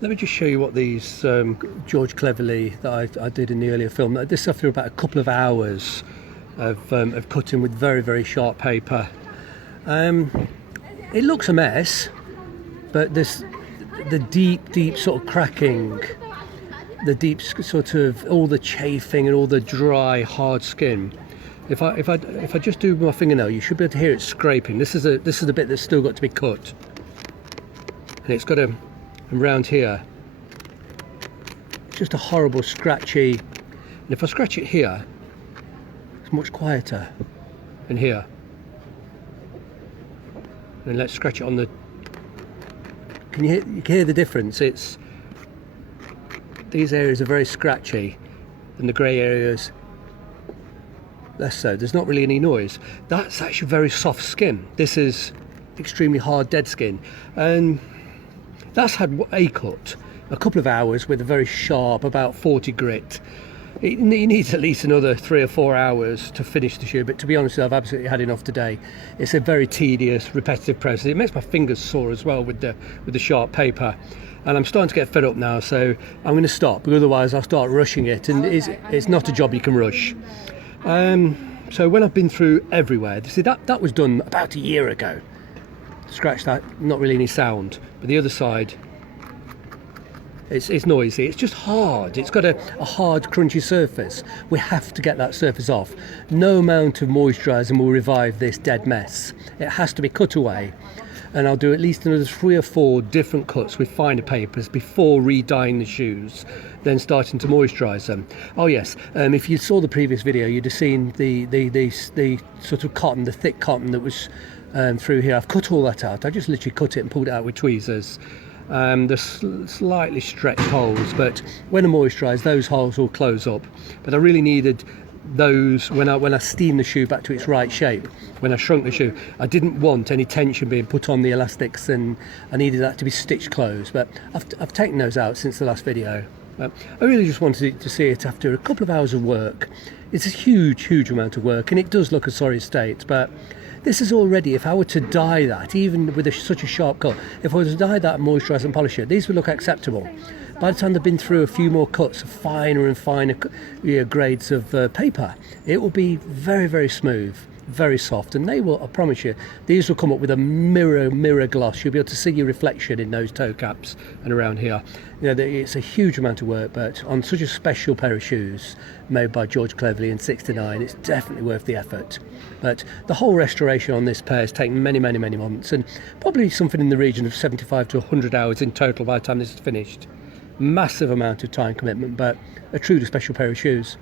Let me just show you what these George Cleverley that I did in the earlier film. This after about a couple of hours of cutting with very, very sharp paper. It looks a mess, but the deep sort of cracking, the deep sort of all the chafing and all the dry hard skin. If I just do my fingernail, you should be able to hear it scraping. This is the bit that's still got to be cut, and it's got around here just a horrible scratchy. And if I scratch it here, it's much quieter than here. And let's scratch it on the. Can you hear the difference? These areas are very scratchy, and the grey areas less so. There's not really any noise. That's actually very soft skin. This is extremely hard, dead skin, and that's had a cut, a couple of hours with a very sharp, about 40 grit. It needs at least another 3 or 4 hours to finish the shoe, but to be honest, I've absolutely had enough today. It's a very tedious, repetitive process. It makes my fingers sore as well with the sharp paper, and I'm starting to get fed up now, so I'm going to stop, because otherwise I'll start rushing it, and it's not a job you can rush. So when I've been through everywhere, see that was done about a year ago. Scratch that, not really any sound, but the other side, it's noisy. It's just hard. It's got a hard, crunchy surface. We have to get that surface off. No amount of moisturising will revive this dead mess. It has to be cut away, and I'll do at least another 3 or 4 different cuts with finer papers before re-dyeing the shoes, then starting to moisturise them. Oh yes, if you saw the previous video, you'd have seen the sort of cotton, the thick cotton that was through here. I've cut all that out. I just literally cut it and pulled it out with tweezers. The slightly stretched holes, but when I moisturise, those holes will close up. But I really needed those when I steamed the shoe back to its right shape. When I shrunk the shoe, I didn't want any tension being put on the elastics, and I needed that to be stitched closed. But I've taken those out since the last video. But I really just wanted to see it after a couple of hours of work. It's a huge amount of work, and it does look a sorry state, but this is already, if I were to dye that, even with such a sharp cut, if I were to dye that, moisturise and polish it, these would look acceptable. By the time they've been through a few more cuts of finer and finer grades of paper, it will be very smooth, very soft, and they will, I promise you, these will come up with a mirror gloss. You'll be able to see your reflection in those toe caps and around here. You know, it's a huge amount of work, but on such a special pair of shoes made by George Cleverley in '69, it's definitely worth the effort. But the whole restoration on this pair has taken many months, and probably something in the region of 75 to 100 hours in total by the time this is finished. Massive amount of time commitment, but a truly special pair of shoes.